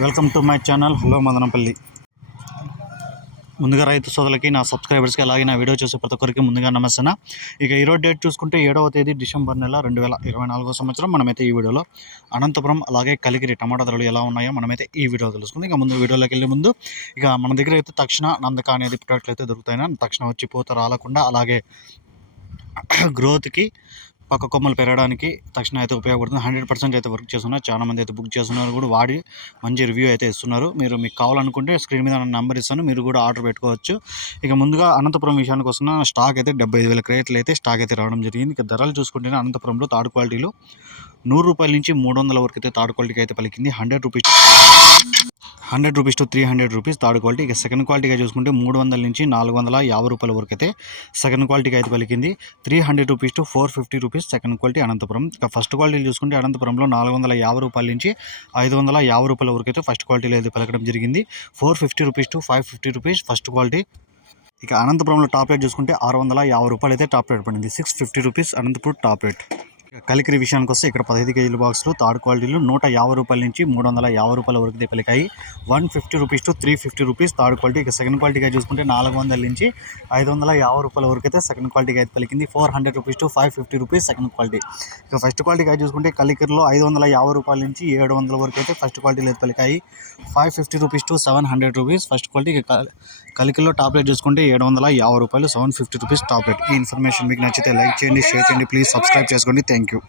Welcome to my channel. Hello Madanapalle. ముందుగా రైతు సోదరులకి నా సబ్స్క్రైబర్స్కి అలాగే నా వీడియో చూసే ప్రతి ఒక్కరికి ముందుగా నమస్తే ఇక ఈరోజు డేట్ చూసుకుంటే ఏడవ తేదీ డిసెంబర్ నెల రెండు వేల ఇరవై నాలుగో సంవత్సరం. మనమైతే ఈ వీడియోలో అనంతపురం అలాగే కలిగిరి టమాటా ధరలు ఎలా ఉన్నాయో మనమైతే ఈ వీడియో తెలుసుకుంది. ఇక ముందు వీడియోలోకి వెళ్ళే ముందు ఇక మన దగ్గర అయితే తక్షణ నందక అనేది ప్రొడక్ట్లు అయితే దొరుకుతాయి. తక్షణ వచ్చి పూత రాలకుండా అలాగే గ్రోత్కి పక్క కొమ్మలు పెరగడానికి తక్షణ అయితే ఉపయోగపడుతుంది. హండ్రెడ్ పర్సెంట్ అయితే వర్క్ చేస్తున్నారు. చాలా మంది అయితే బుక్ చేస్తున్నారు కూడా. వాడి మంచి రివ్యూ అయితే ఇస్తున్నారు. మీరు మీకు కావాలనుకుంటే స్క్రీన్ మీద నెంబర్ ఇస్తాను. మీరు కూడా ఆర్డర్ పెట్టుకోవచ్చు. ఇక ముందుగా అనంతపురం విషయానికి వస్తున్న స్టాక్ అయితే డెబ్బై ఐదు వేల క్రేట్లు అయితే స్టాక్ అయితే రావడం జరిగింది. ఇక ధరలు చూసుకుంటేనే అనంతపురంలో థర్డ్ క్వాలిటీలో నూరు రూపాయల నుంచి మూడు వందల వరకు అయితే థర్డ్ క్వాలిటీకి అయితే పలికింది. Hundred rupees hundred rupees to three hundred rupees third quality. ఇక సెకండ్ క్వాలిటీగా చూసుకుంటే మూడు వందల నుంచి నాలుగు వందల యాభై రూపాయల వరకు అయితే సెకండ్ క్వాలిటీకి అయితే పలికింది. Three hundred rupees to four fifty rupees second quality Anantapuram. ఇక ఫస్ట్ క్వాలిటీ చూసుకుంటే అనంతపురంలో నాలుగు వందల యాభై రూపాయల నుంచి ఐదు వందల యాభై రూపాయల వరకు అయితే ఫస్ట్ క్వాలిటీలో అయితే పలకడం జరిగింది. Four fifty rupees to five fifty rupees first quality. ఇక అనంతపురంలో టాప్ రేట్ చూసుకుంటే ఆరు వందల యాభై రూపాయలు అయితే టాప్ రేట్ పడింది. Six fifty rupees Anantapuram top rate. Kalikiri విషయానికి వస్తే ఇక్కడ పదహైదు కేజీల బాక్సులు థర్డ్ క్వాలిటీలు నూట యాభై రూపాయల నుంచి మూడు వందల యాభై రూపాయల వరకు అయితే పలికాయి one fifty rupees to three fifty rupees third quality. ఇక సెకండ్ క్వాలిటీగా చూసుకుంటే నాలుగు వందల నుంచి ఐదు వందల యాభై రూపాయల వరకు అయితే సెకండ్ క్వాలిటీగా అయితే పలికింది. Four hundred rupees to five fifty rupees second quality. ఇక ఫస్ట్ క్వాలిటీగా చూసుకుంటే కలికిరిలో ఐదు వందల యాభై రూపాయల నుంచి ఏడు వందల వరకు అయితే ఫస్ట్ క్వాలిటీలో అయితే పలికాయి. Five fifty rupees to seven hundred rupees first quality. ఇక కల్- కలికిరిలో చూసుకుంటే ఏడు వందల యాభై రూపాయలు సెవెన్ ఫిఫ్టీ రూపీస్ టాప్లెట్ ఈ ఇన్ఫర్మేషన్ మీకు నచ్చితే లైక్ చేయండి షేర్ చేయండి ప్లీజ్ సబ్స్క్రైబ్ చేసుకోండి. Thank thank you